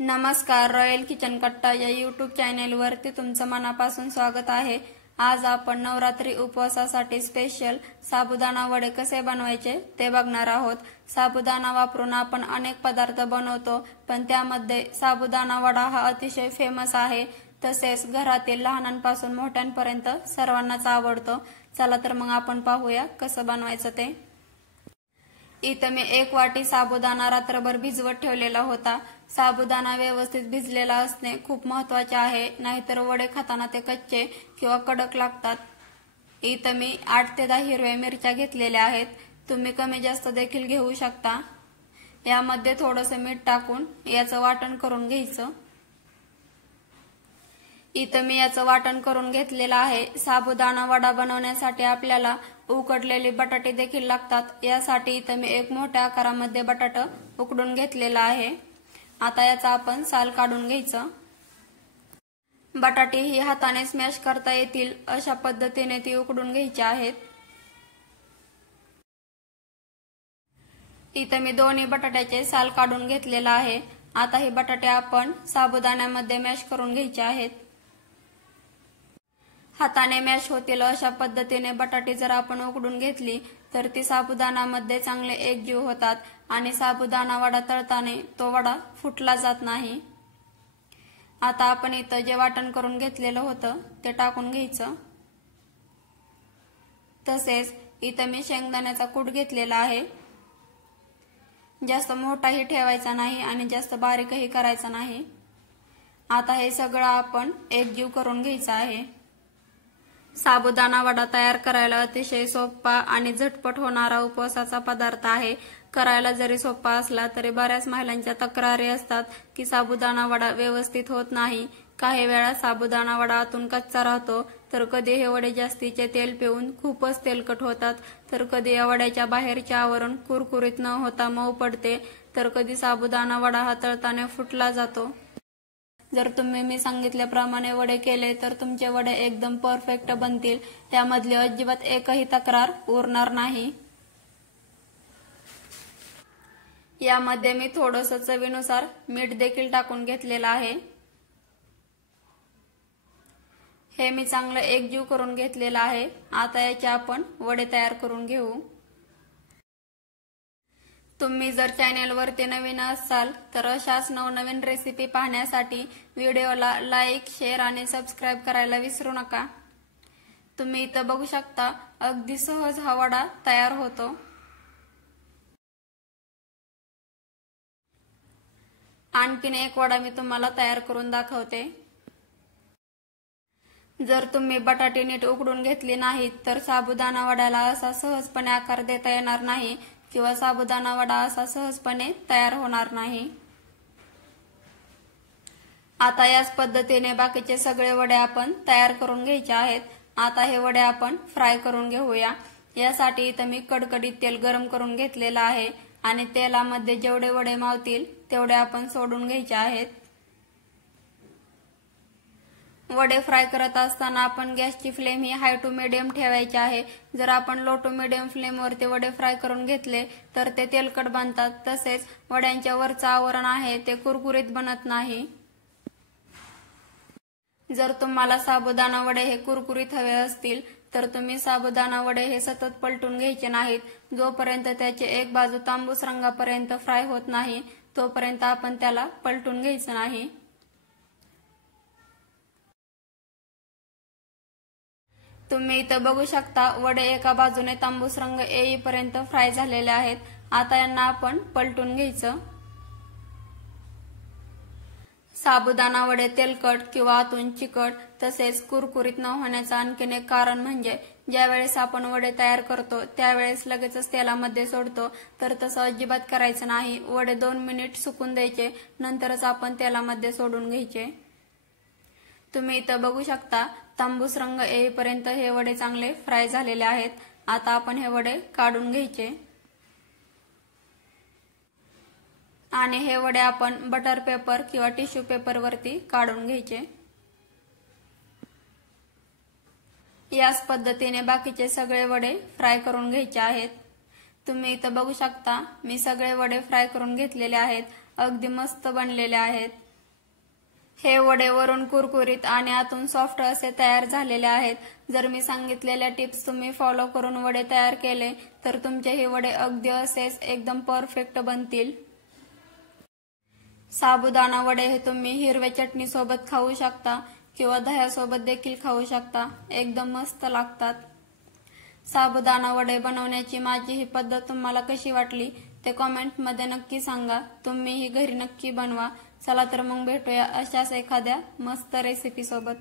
नमस्कार, royal kitchen कट्टा या यूट्यूब चॅनेलवरती तुमचं मनापासून स्वागत आहे। आज आपण नवरात्री उपवासासाठी स्पेशल साबुदाणा वडे कसे बनवायचे ते बघणार आहोत। साबुदाणा वापरून आपण अनेक पदार्थ बनवतो, पण त्यामध्ये साबुदाणा वडा हा अतिशय फेमस आहे। तसेच घरातील लहानांपासून मोठ्यांपर्यंत सर्वांनाच आवडतो। चला तर मग आपण पाहूया कसं बनवायचं ते। इथे मी 1 वाटी साबुदाणा रात्रभर भिजवत ठेवलेला होता। साबुदाणा व्यवस्थित भिजलेला असणे खूप महत्त्वाचे आहे, नाहीतर वडे खाताना ते कच्चे किंवा कडक लागतात। इथे मी 8 ते 10 हिरव्या मिरच्या घेतलेल्या आहेत। तुम्ही कमी जास्त देखील घेऊ शकता। यामध्ये थोडेसे मीठ टाकून याचं वाटण करून घ्यायचं। इथे मी याचं वाटण करून घेतलेलं आहे। साबुदाणा वडा बनवण्यासाठी आपल्याला उकडलेले बटाटे देखील लागतात। यासाठी इथे मी एक मोठ्या आकारामध्ये बटाटा उकडून घेतलेला आहे। आता याचा आपण साल काढून घ्यायचं। बटाटे ही हाताने स्मॅश करता येतील अशा पद्धतीने ती उकडून घ्यायची आहेत। इथे मी दोन्ही बटाट्याचे साल काढून घेतलेला आहे। आता हे बटाटे आपण साबुदाण्यामध्ये मॅश करून घ्यायचे आहेत। हाताने मॅश होतील अशा पद्धतीने बटाटे जर आपण उकडून घेतली तर ती साबुदाण्यामध्ये चांगले एकजीव होतात आणि साबुदाणा वडा तळताना तो वडा फुटला जात नाही। आता आपण इथं जे वाटण करून घेतलेलं होतं ते टाकून घ्यायचं। तसेच इथं मी शेंगदाण्याचा कूट घेतलेला आहे। जास्त मोठाही ठेवायचा नाही आणि जास्त बारीकही करायचा नाही। आता हे सगळं आपण एकजीव करून घ्यायचं आहे। साबुदाणा वडा तयार करायला अतिशय सोपा आणि झटपट होणारा उपवासाचा पदार्थ आहे। करायला जरी सोपा असला तरी बऱ्याच महिलांच्या तक्रारी असतात की साबुदाणा वडा व्यवस्थित होत नाही। काही वेळा साबुदाणा वडा आतून कच्चा राहतो, तर कधी हे वडे जास्तीचे तेल पिऊन खूपच तेलकट होतात, तर कधी या वड्याच्या बाहेरचे आवरण कुरकुरीत न होता मऊ पडते, तर कधी साबुदाणा वडा हा तळताना फुटला जातो। जर तुम्ही मी सांगितल्याप्रमाणे वडे केले तर तुमचे वडे एकदम परफेक्ट बनतील। त्यामधली अजिबात एकही तक्रार उरणार नाही। यामध्ये मी थोडंसं चवीनुसार मीठ देखील टाकून घेतलेलं आहे। हे मी चांगलं एकजीव करून घेतलेलं आहे। आता याचे आपण वडे तयार करून घेऊ। तुम्ही जर चॅनेलवरती नवीन असाल तर अशाच नवनवीन रेसिपी पाहण्यासाठी व्हिडिओला लाईक, शेअर आणि सबस्क्राईब करायला विसरू नका। तुम्ही इथं बघू शकता अगदी सहज हा वडा तयार होतो। आणखीन एक वडा मी तुम्हाला तयार करून दाखवते। जर तुम्ही बटाटे नीट उकडून घेतले नाहीत तर साबुदाणा वड्याला असा सहजपणे आकार देता येणार नाही किंवा साबुदाणा वडा असा सहजपणे तयार होणार नाही। आता याच पद्धतीने बाकीचे सगळे वडे आपण तयार करून घ्यायचे आहेत। आता हे वडे आपण फ्राय करून घेऊया। यासाठी इथं मी कडकडीत तेल गरम करून घेतलेलं आहे आणि तेलामध्ये जेवढे वडे मावतील तेवढे आपण सोडून घ्यायचे आहेत। वडे फ्राय करत असताना आपण गॅसची फ्लेम ही हाय टू मीडियम ठेवायची आहे। जर आपण लो टू मीडियम फ्लेमवरती वडे फ्राय करून घेतले तर ते तेलकट बनतात, तसेच वड्यांच्या वरचं आवरण आहे ते कुरकुरीत बनत नाही। जर तुम्हाला साबुदाणा वडे हे कुरकुरीत हवे असतील तर तुम्ही साबुदाणा वडे हे सतत पलटून घ्यायचे नाहीत। जोपर्यंत त्याची एक बाजू तांबूस रंगापर्यंत फ्राय होत नाही तोपर्यंत आपण त्याला पलटून घ्यायचं नाही। तुम्ही इथं बघू शकता वडे एका बाजूने तांबूस रंग येईपर्यंत फ्राय झालेले आहेत। आता यांना आपण पलटून घ्यायचं। साबुदाणा वडे तेलकट किंवा आतून चिकट तसेच कुरकुरीत न होण्याचं आणखीन एक कारण म्हणजे ज्यावेळेस आपण वडे तयार करतो त्यावेळेस लगेचच तेलामध्ये सोडतो, तर तसं अजिबात करायचं नाही। वडे 2 मिनिट सुकून द्यायचे, नंतरच आपण तेलामध्ये सोडून घ्यायचे। तुम्ही इथं बघू शकता तांबूस रंग येईपर्यंत हे वडे चांगले फ्राय झालेले आहेत। आता आपण हे वडे काढून घ्यायचे आणि हे वडे आपण बटर पेपर किंवा टिश्यू पेपर वरती काढून घ्यायचे। याच पद्धतीने बाकीचे सगळे वडे फ्राय करून घ्यायचे आहेत। तुम्ही इथं बघू शकता मी सगळे वडे फ्राय करून घेतलेले आहेत। अगदी मस्त बनलेले आहेत। हे वडे वरून कुरकुरीत आणि आतून सॉफ्ट असे तयार झालेले आहेत। जर मी सांगितलेल्या टिप्स तुम्ही फॉलो करून वडे तयार केले तर तुमचे हे वडे अगदी असेच एकदम परफेक्ट बनतील। साबुदाणा वडे हे तुम्ही हिरव्या चटणी सोबत खाऊ शकता किंवा दह्यासोबत देखील खाऊ शकता, एकदम मस्त लागतात। साबुदाणा वडे बनवण्याची माझी ही पद्धत तुम्हाला कशी वाटली ते कमेंट मध्ये नक्की सांगा। तुम्ही ही घरी नक्की बनवा। चला तर मग भेटूया अशाच एखाद्या मस्त रेसिपी सोबत।